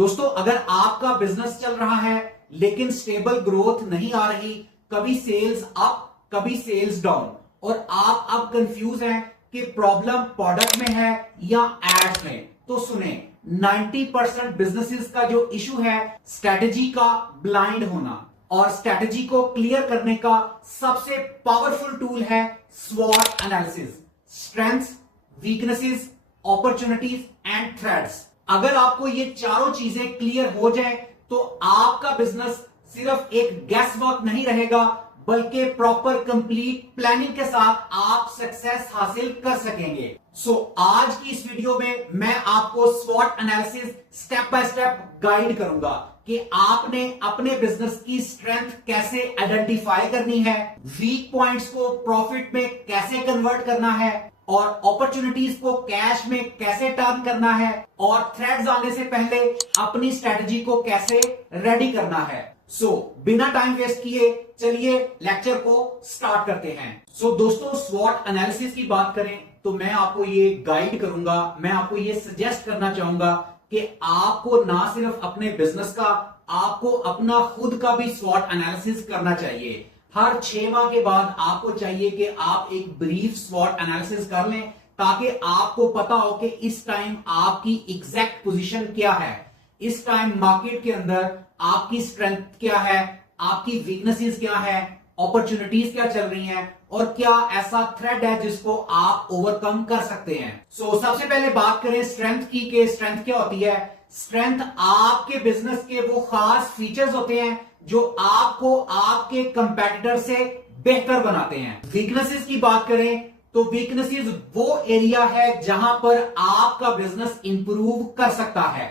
दोस्तों, अगर आपका बिजनेस चल रहा है लेकिन स्टेबल ग्रोथ नहीं आ रही, कभी सेल्स अप कभी सेल्स डाउन, और आप अब कंफ्यूज हैं कि प्रॉब्लम प्रोडक्ट में है या एड्स में, तो सुने, 90% बिजनेसेस का जो इशू है स्ट्रेटेजी का ब्लाइंड होना, और स्ट्रेटेजी को क्लियर करने का सबसे पावरफुल टूल है स्वॉट analysis. Strengths, weaknesses, opportunities and threats. अगर आपको ये चारों चीजें क्लियर हो जाए तो आपका बिजनेस सिर्फ एक गैस वर्क नहीं रहेगा, बल्कि प्रॉपर कंप्लीट प्लानिंग के साथ आप सक्सेस हासिल कर सकेंगे। सो आज की इस वीडियो में मैं आपको स्वॉट analysis step by step guide करूंगा कि आपने अपने बिजनेस की स्ट्रेंथ कैसे आइडेंटिफाई करनी है, वीक पॉइंट्स को प्रॉफिट में कैसे कन्वर्ट करना है, और अपॉर्चुनिटीज को कैश में कैसे टर्न करना है, और थ्रेड्स आने से पहले अपनी स्ट्रेटजी को कैसे रेडी करना है। सो बिना टाइम वेस्ट किए चलिए लेक्चर को स्टार्ट करते हैं। सो दोस्तों, स्वॉट एनालिसिस की बात करें तो मैं आपको ये गाइड करूंगा, मैं आपको ये सजेस्ट करना चाहूंगा कि आपको ना सिर्फ अपने बिजनेस का, आपको अपना खुद का भी स्वॉट एनालिसिस करना चाहिए। हर 6 माह के बाद आपको चाहिए कि आप एक ब्रीफ स्वॉट एनालिसिस कर लें, ताकि आपको पता हो कि इस टाइम आपकी एग्जैक्ट पोजीशन क्या है, इस टाइम मार्केट के अंदर आपकी स्ट्रेंथ क्या है, आपकी वीकनेसेस क्या है, अपॉर्चुनिटीज क्या चल रही हैं, और क्या ऐसा थ्रेड है जिसको आप ओवरकम कर सकते हैं। सबसे पहले बात करें स्ट्रेंथ की, कि स्ट्रेंथ क्या होती है। स्ट्रेंथ आपके बिजनेस के वो खास फीचर्स होते हैं जो आपको आपके कंपेटिटर से बेहतर बनाते हैं। वीकनेसेस की बात करें तो वीकनेसेस वो एरिया है जहां पर आपका बिजनेस इंप्रूव कर सकता है,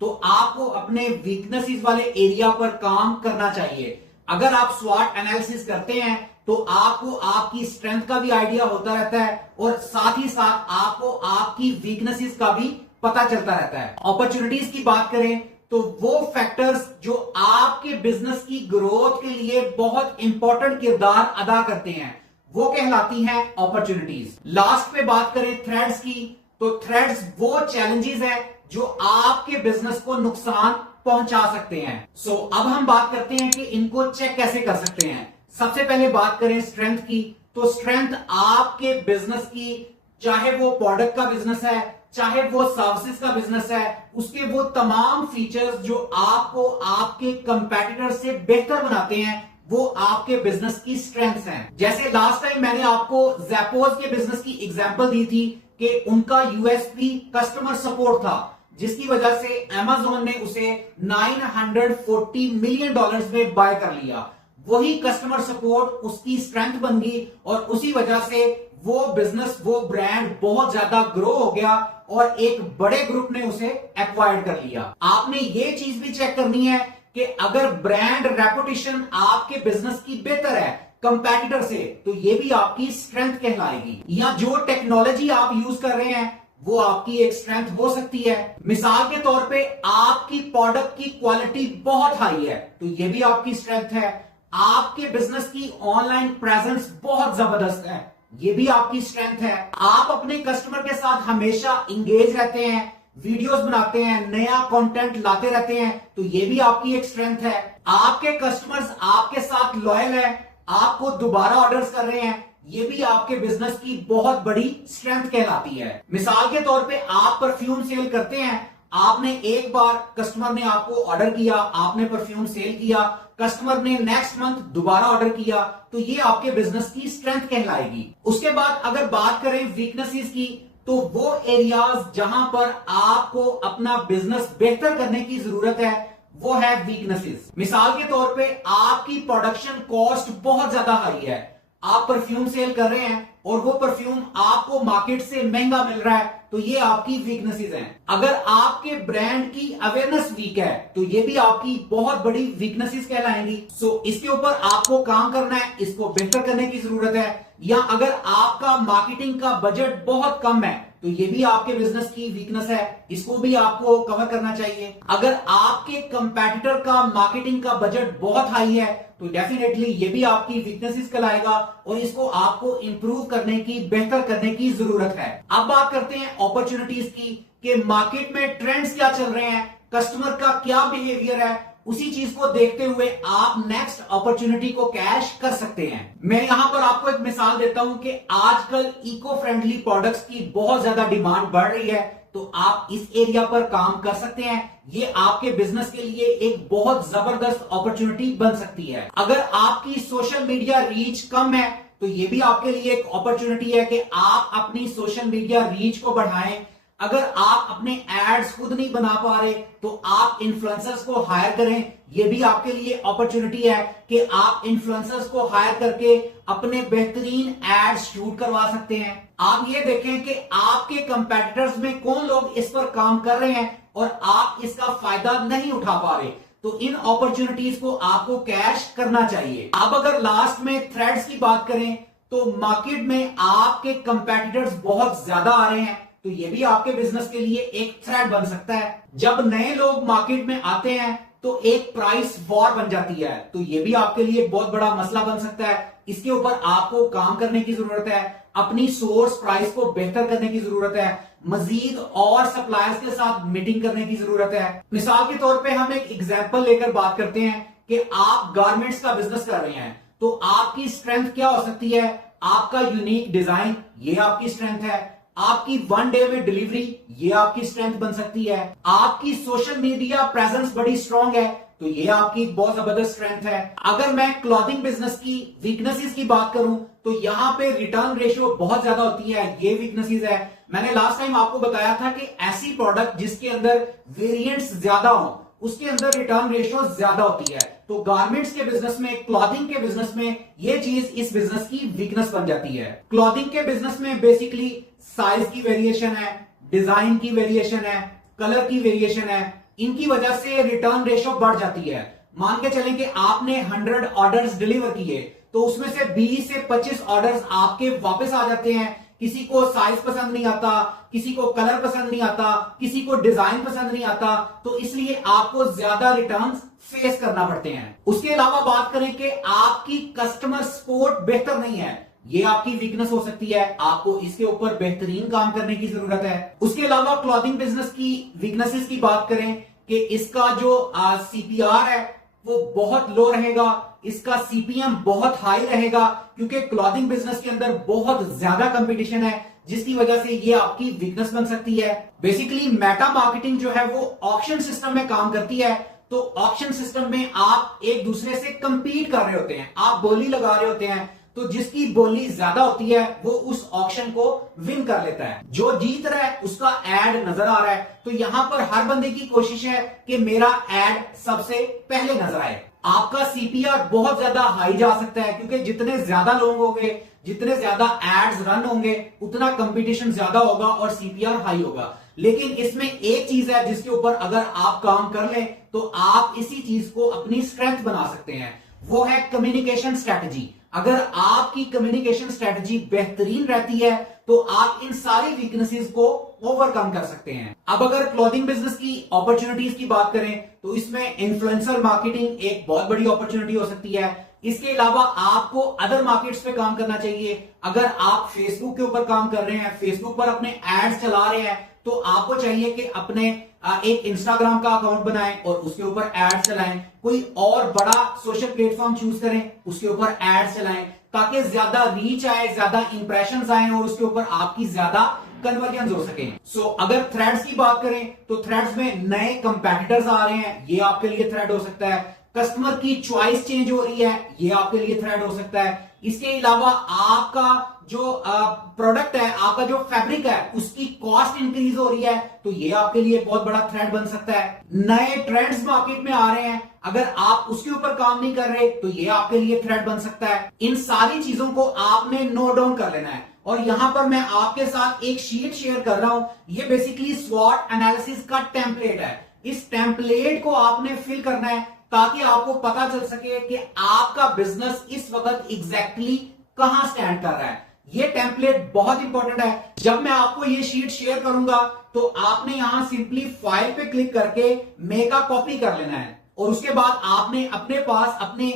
तो आपको अपने वीकनेसेस वाले एरिया पर काम करना चाहिए। अगर आप स्वॉट एनालिसिस करते हैं तो आपको आपकी स्ट्रेंथ का भी आइडिया होता रहता है, और साथ ही साथ आपको आपकी वीकनेसेस का भी पता चलता रहता है। अपॉर्चुनिटीज की बात करें तो वो फैक्टर्स जो आपके बिजनेस की ग्रोथ के लिए बहुत इंपॉर्टेंट किरदार अदा करते हैं, वो कहलाती हैं अपॉर्चुनिटीज। लास्ट पे बात करें थ्रेड्स की, तो थ्रेड्स वो चैलेंजेस हैं जो आपके बिजनेस को नुकसान पहुंचा सकते हैं। अब हम बात करते हैं कि इनको चेक कैसे कर सकते हैं। सबसे पहले बात करें स्ट्रेंथ की, तो स्ट्रेंथ आपके बिजनेस की, चाहे वो प्रोडक्ट का बिजनेस है, चाहे वो सर्विसेज का बिजनेस है, उसके वो तमाम फीचर्स जो आपको आपके कंपेटिटर से बेहतर बनाते हैं, वो आपके बिजनेस की स्ट्रेंथ्स हैं। जैसे लास्ट टाइम मैंने आपको ज़ेपोस के बिजनेस की एग्जांपल दी थी कि उनका यूएसपी कस्टमर सपोर्ट था, जिसकी वजह से अमेज़न ने उसे $940 मिलियन में बाय कर लिया। वही कस्टमर सपोर्ट उसकी स्ट्रेंथ बन गई, और उसी वजह से वो बिजनेस, वो ब्रांड बहुत ज्यादा ग्रो हो गया, और एक बड़े ग्रुप ने उसे एक्वायर्ड कर लिया। आपने ये चीज भी चेक करनी है कि अगर ब्रांड रेपुटेशन आपके बिजनेस की बेहतर है कंपेटिटर से, तो ये भी आपकी स्ट्रेंथ कहलाएगी। या जो टेक्नोलॉजी आप यूज कर रहे हैं वो आपकी एक स्ट्रेंथ हो सकती है। मिसाल के तौर पे आपकी प्रोडक्ट की क्वालिटी बहुत हाई है, तो ये भी आपकी स्ट्रेंथ है। आपके बिजनेस की ऑनलाइन प्रेजेंस बहुत जबरदस्त है, ये भी आपकी स्ट्रेंथ है। आप अपने कस्टमर के साथ हमेशा इंगेज रहते हैं, वीडियोस बनाते हैं, नया कंटेंट लाते रहते हैं, तो ये भी आपकी एक स्ट्रेंथ है। आपके कस्टमर्स आपके साथ लॉयल है, आपको दोबारा ऑर्डर्स कर रहे हैं, ये भी आपके बिजनेस की बहुत बड़ी स्ट्रेंथ कहलाती है। मिसाल के तौर पे आप परफ्यूम सेल करते हैं, आपने एक बार कस्टमर ने आपको ऑर्डर किया, आपने परफ्यूम सेल किया, कस्टमर ने नेक्स्ट मंथ दोबारा ऑर्डर किया, तो ये आपके बिजनेस की स्ट्रेंथ कहलाएगी। उसके बाद अगर बात करें वीकनेसेस की, तो वो एरियाज जहां पर आपको अपना बिजनेस बेहतर करने की जरूरत है, वो है वीकनेसेस। मिसाल के तौर पे आपकी प्रोडक्शन कॉस्ट बहुत ज्यादा हाई है, आप परफ्यूम सेल कर रहे हैं और वो परफ्यूम आपको मार्केट से महंगा मिल रहा है, तो ये आपकी वीकनेसेस हैं। अगर आपके ब्रांड की अवेयरनेस वीक है, तो ये भी आपकी बहुत बड़ी वीकनेसेस कहलाएंगी। इसके ऊपर आपको काम करना है, इसको बेहतर करने की जरूरत है। या अगर आपका मार्केटिंग का बजट बहुत कम है, तो ये भी आपके बिजनेस की वीकनेस है, इसको भी आपको कवर करना चाहिए। अगर आपके कंपेटिटर का मार्केटिंग का बजट बहुत हाई है, तो डेफिनेटली ये भी आपकी वीकनेसेस कहलाएगा, और इसको आपको इंप्रूव करने की, बेहतर करने की जरूरत है। अब बात करते हैं अपॉर्चुनिटीज की, कि मार्केट में ट्रेंड्स क्या चल रहे हैं, कस्टमर का क्या बिहेवियर है, उसी चीज को देखते हुए आप नेक्स्ट अपॉर्चुनिटी को कैश कर सकते हैं। मैं यहां पर आपको एक मिसाल देता हूं कि आजकल इको फ्रेंडली प्रोडक्ट्स की बहुत ज्यादा डिमांड बढ़ रही है, तो आप इस एरिया पर काम कर सकते हैं। ये आपके बिजनेस के लिए एक बहुत जबरदस्त अपॉर्चुनिटी बन सकती है। अगर आपकी सोशल मीडिया रीच कम है तो ये भी आपके लिए एक अपॉर्चुनिटी है कि आप अपनी सोशल मीडिया रीच को बढ़ाएं। अगर आप अपने एड्स खुद नहीं बना पा रहे तो आप इन्फ्लुएंसर्स को हायर करें। ये भी आपके लिए अपॉर्चुनिटी है कि आप इन्फ्लुएंसर्स को हायर करके अपने बेहतरीन एड्स शूट करवा सकते हैं। आप ये देखें कि आपके कंपेटिटर्स में कौन लोग इस पर काम कर रहे हैं और आप इसका फायदा नहीं उठा पा रहे, तो इन अपॉर्चुनिटीज को आपको कैश करना चाहिए। अब अगर लास्ट में थ्रेड्स की बात करें तो मार्केट में आपके कंपेटिटर्स बहुत ज्यादा आ रहे हैं, तो ये भी आपके बिजनेस के लिए एक थ्रेड बन सकता है। जब नए लोग मार्केट में आते हैं तो एक प्राइस वॉर बन जाती है, तो ये भी आपके लिए एक बहुत बड़ा मसला बन सकता है। इसके ऊपर आपको काम करने की जरूरत है, अपनी सोर्स प्राइस को बेहतर करने की जरूरत है, मजीद और सप्लायर्स के साथ मीटिंग करने की जरूरत है। मिसाल के तौर पे हम एक एग्जांपल लेकर बात करते हैं कि आप गारमेंट्स का बिजनेस कर रहे हैं, तो आपकी स्ट्रेंथ क्या हो सकती है? आपका यूनिक डिजाइन, ये आपकी स्ट्रेंथ है। आपकी 1 डे में डिलीवरी, ये आपकी स्ट्रेंथ बन सकती है। आपकी सोशल मीडिया प्रेजेंस बड़ी स्ट्रांग है, तो ये आपकी बहुत जबरदस्त स्ट्रेंथ है। अगर मैं क्लॉथिंग बिजनेस की वीकनेसेस की बात करूं तो यहां पे रिटर्न रेशियो बहुत ज्यादा होती है, ये वीकनेसेस है। मैंने लास्ट टाइम आपको बताया था कि ऐसी प्रोडक्ट जिसके अंदर वेरिएंट्स ज्यादा हो उसके अंदर रिटर्न रेशियो ज्यादा होती है, तो गारमेंट्स के बिजनेस में, क्लॉथिंग के बिजनेस में ये चीज इस बिजनेस की वीकनेस बन जाती है। क्लॉथिंग के बिजनेस में बेसिकली साइज की वेरिएशन है, डिजाइन की वेरिएशन है, कलर की वेरिएशन है, इनकी वजह से रिटर्न रेशियो बढ़ जाती है। मान के चलें कि आपने 100 ऑर्डर्स डिलीवर किए तो उसमें से 20 से 25 ऑर्डर्स आपके वापस आ जाते हैं। किसी को साइज पसंद नहीं आता, किसी को कलर पसंद नहीं आता, किसी को डिजाइन पसंद नहीं आता, तो इसलिए आपको ज्यादा रिटर्न्स फेस करना पड़ते हैं। उसके अलावा बात करें कि आपकी कस्टमर सपोर्ट बेहतर नहीं है, ये आपकी वीकनेस हो सकती है, आपको इसके ऊपर बेहतरीन काम करने की जरूरत है। उसके अलावा क्लॉथिंग बिजनेस की वीकनेसेस की बात करें कि इसका जो सीपीआर है वो बहुत लो रहेगा, इसका सीपीएम बहुत हाई रहेगा, क्योंकि क्लॉथिंग बिजनेस के अंदर बहुत ज्यादा कंपटीशन है, जिसकी वजह से ये आपकी वीकनेस बन सकती है। बेसिकली मेटा मार्केटिंग जो है वो ऑक्शन सिस्टम में काम करती है, तो ऑक्शन सिस्टम में आप एक दूसरे से कंपीट कर रहे होते हैं, आप बोली लगा रहे होते हैं, तो जिसकी बोली ज्यादा होती है वो उस ऑक्शन को विन कर लेता है। जो जीत रहा है उसका एड नजर आ रहा है, तो यहां पर हर बंदे की कोशिश है कि मेरा एड सबसे पहले नजर आए। आपका सीपीआर बहुत ज्यादा हाई जा सकता है, क्योंकि जितने ज्यादा लोग होंगे, जितने ज्यादा एड्स रन होंगे, उतना कंपटीशन ज्यादा होगा और सीपीआर हाई होगा। लेकिन इसमें एक चीज है जिसके ऊपर अगर आप काम कर लें तो आप इसी चीज को अपनी स्ट्रेंथ बना सकते हैं, वो है कम्युनिकेशन स्ट्रेटजी। अगर आपकी कम्युनिकेशन स्ट्रेटजी बेहतरीन रहती है तो आप इन सारी वीकनेसेस को ओवरकम कर सकते हैं। अब अगर क्लॉथिंग बिजनेस की अपॉर्चुनिटीज की बात करें तो इसमें इन्फ्लुएंसर मार्केटिंग एक बहुत बड़ी अपॉर्चुनिटी हो सकती है। इसके अलावा आपको अदर मार्केट्स पे काम करना चाहिए। अगर आप फेसबुक के ऊपर काम कर रहे हैं, फेसबुक पर अपने एड्स चला रहे हैं, तो आपको चाहिए कि अपने एक इंस्टाग्राम का अकाउंट बनाएं और उसके ऊपर एड्स चलाएं। कोई और बड़ा सोशल प्लेटफॉर्म चूज करें, उसके ऊपर एड्स चलाएं, ताकि ज्यादा रीच आए, ज्यादा इंप्रेशंस आए और उसके ऊपर आपकी ज्यादा कन्वर्जन हो सके। सो अगर थ्रेड्स की बात करें तो थ्रेड्स में नए कंपेटिटर्स आ रहे हैं, ये आपके लिए थ्रेड हो सकता है। कस्टमर की चॉइस चेंज हो रही है, ये आपके लिए थ्रेड हो सकता है। इसके अलावा आपका जो प्रोडक्ट है, आपका जो फैब्रिक है, उसकी कॉस्ट इंक्रीज हो रही है, तो ये आपके लिए बहुत बड़ा थ्रेड बन सकता है। नए ट्रेंड्स मार्केट में आ रहे हैं, अगर आप उसके ऊपर काम नहीं कर रहे तो ये आपके लिए थ्रेड बन सकता है। इन सारी चीजों को आपने नोट डाउन कर लेना है और यहां पर मैं आपके साथ एक शीट शेयर कर रहा हूं। ये बेसिकली स्वॉट एनालिसिस का टेम्पलेट है। इस टेम्पलेट को आपने फिल करना है ताकि आपको पता चल सके कि आपका बिजनेस इस वक्त एग्जैक्टली कहां स्टैंड कर रहा है। ये टेम्पलेट बहुत इंपॉर्टेंट है। जब मैं आपको ये शीट शेयर करूंगा तो आपने यहां सिंपली फाइल पे क्लिक करके मेक अ कॉपी कर लेना है और उसके बाद आपने अपने पास अपने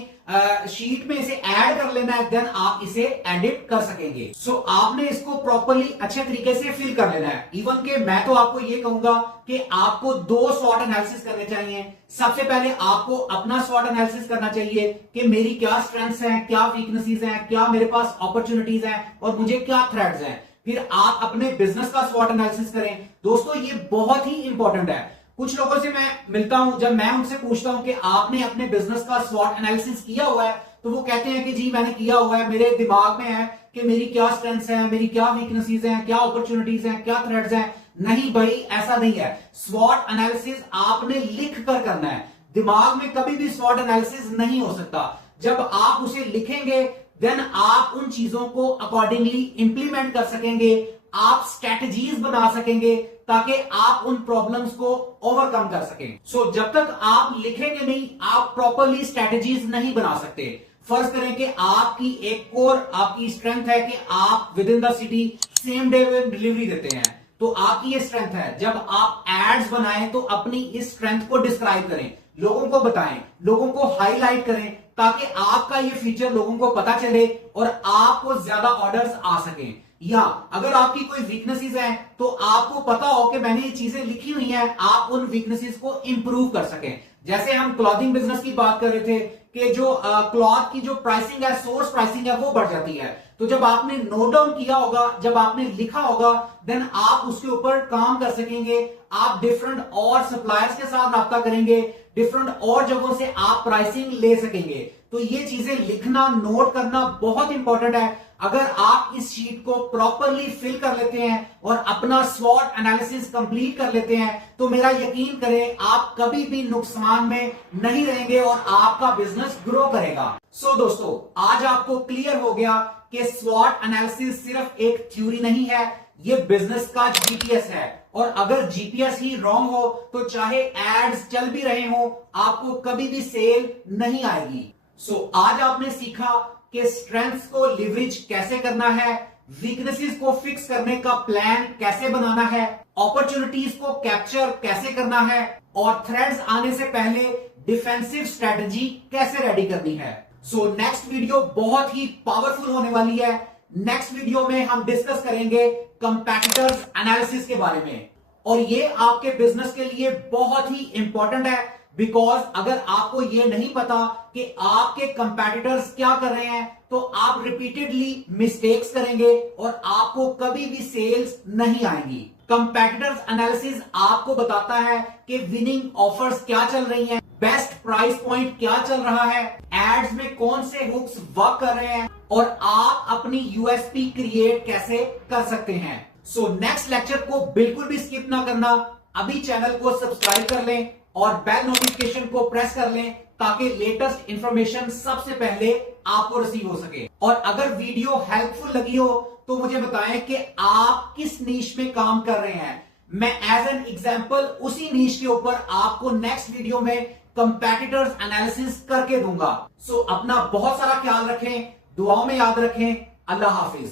शीट में इसे ऐड कर लेना है, देन आप इसे एडिट कर सकेंगे। सो आपने इसको प्रॉपर्ली अच्छे तरीके से फिल कर लेना है। इवन के मैं तो आपको ये कहूंगा कि आपको 2 स्वॉट एनालिसिस करने चाहिए। सबसे पहले आपको अपना स्वॉट एनालिसिस करना चाहिए कि मेरी क्या स्ट्रेंथ्स हैं, क्या वीकनेसेस हैं, क्या मेरे पास अपॉर्चुनिटीज हैं और मुझे क्या थ्रेट्स हैं। फिर आप अपने बिजनेस का स्वॉट एनालिसिस करें। दोस्तों ये बहुत ही इंपॉर्टेंट है। कुछ लोगों से मैं मिलता हूं, जब मैं उनसे पूछता हूं कि आपने अपने बिजनेस का स्वॉट एनालिसिस किया हुआ है, तो वो कहते हैं कि जी मैंने किया हुआ है, मेरे दिमाग में है कि मेरी क्या स्ट्रेंथ्स हैं, मेरी क्या वीकनेसेस हैं, क्या अपॉर्चुनिटीज हैं, क्या थ्रेट्स हैं। नहीं भाई, ऐसा नहीं है। स्वॉट एनालिसिस आपने लिख कर करना है। दिमाग में कभी भी स्वॉट एनालिसिस नहीं हो सकता। जब आप उसे लिखेंगे देन आप उन चीजों को अकॉर्डिंगली इंप्लीमेंट कर सकेंगे, आप स्ट्रेटजीज बना सकेंगे ताकि आप उन प्रॉब्लम्स को ओवरकम कर सकें। सो जब तक आप लिखेंगे नहीं, आप प्रॉपरली स्ट्रेटजीज नहीं बना सकते। फर्ज करें कि आपकी एक कोर आपकी स्ट्रेंथ है कि आप with in the city same day में डिलीवरी देते हैं, तो आपकी ये स्ट्रेंथ है। जब आप एड्स बनाएं तो अपनी इस स्ट्रेंथ को डिस्क्राइब करें, लोगों को बताएं, लोगों को हाईलाइट करें ताकि आपका ये फीचर लोगों को पता चले और आपको ज्यादा ऑर्डर्स आ सकें। या अगर आपकी कोई वीकनेसेस है तो आपको पता हो कि मैंने ये चीजें लिखी हुई हैं, आप उन वीकनेसेस को इंप्रूव कर सकें। जैसे हम क्लॉथिंग बिजनेस की बात कर रहे थे कि जो क्लॉथ की जो प्राइसिंग है, सोर्स प्राइसिंग है, वो बढ़ जाती है। तो जब आपने नोट डाउन किया होगा, जब आपने लिखा होगा, देन आप उसके ऊपर काम कर सकेंगे। आप डिफरेंट और सप्लायर्स के साथ रब्ता करेंगे, डिफरेंट और जगहों से आप प्राइसिंग ले सकेंगे। तो ये चीजें लिखना, नोट करना बहुत इंपॉर्टेंट है। अगर आप इस शीट को प्रॉपरली फिल कर लेते हैं और अपना स्वॉट एनालिसिस कंप्लीट कर लेते हैं, तो मेरा यकीन करें आप कभी भी नुकसान में नहीं रहेंगे और आपका बिजनेस ग्रो करेगा। सो दोस्तों, आज आपको क्लियर हो गया कि स्वॉट एनालिसिस सिर्फ एक थ्योरी नहीं है, ये बिजनेस का जीपीएस है। और अगर जीपीएस ही रॉन्ग हो तो चाहे एड्स चल भी रहे हो, आपको कभी भी सेल नहीं आएगी। सो आज आपने सीखा कि स्ट्रेंथ्स को लिवरेज कैसे करना है, वीकनेसेस को फिक्स करने का प्लान कैसे बनाना है, अपॉर्चुनिटीज को कैप्चर कैसे करना है और थ्रेट्स आने से पहले डिफेंसिव स्ट्रेटजी कैसे रेडी करनी है। सो नेक्स्ट वीडियो बहुत ही पावरफुल होने वाली है। नेक्स्ट वीडियो में हम डिस्कस करेंगे कंपैटिटर्स एनालिसिस के बारे में, और ये आपके बिजनेस के लिए बहुत ही इंपॉर्टेंट है। बिकॉज अगर आपको ये नहीं पता कि आपके कंपैटिटर्स क्या कर रहे हैं, तो आप रिपीटेडली मिस्टेक्स करेंगे और आपको कभी भी सेल्स नहीं आएंगी। कंपैटिटर्स एनालिसिस आपको बताता है कि विनिंग ऑफर्स क्या चल रही हैं, बेस्ट प्राइस पॉइंट क्या चल रहा है, एड्स में कौन से हुक्स वर्क कर रहे हैं और आप अपनी यूएसपी क्रिएट कैसे कर सकते हैं। सो नेक्स्ट लेक्चर को बिल्कुल भी स्किप ना करना। अभी चैनल को सब्सक्राइब कर लें और बेल नोटिफिकेशन को प्रेस कर लें ताकि लेटेस्ट इंफॉर्मेशन सबसे पहले आपको रिसीव हो सके। और अगर वीडियो हेल्पफुल लगी हो तो मुझे बताएं कि आप किस नीश में काम कर रहे हैं। मैं एज एन एग्जांपल उसी नीश के ऊपर आपको नेक्स्ट वीडियो में कंपैटिटर्स एनालिसिस करके दूंगा। सो अपना बहुत सारा ख्याल रखें, दुआओं में याद रखें। अल्लाह हाफिज।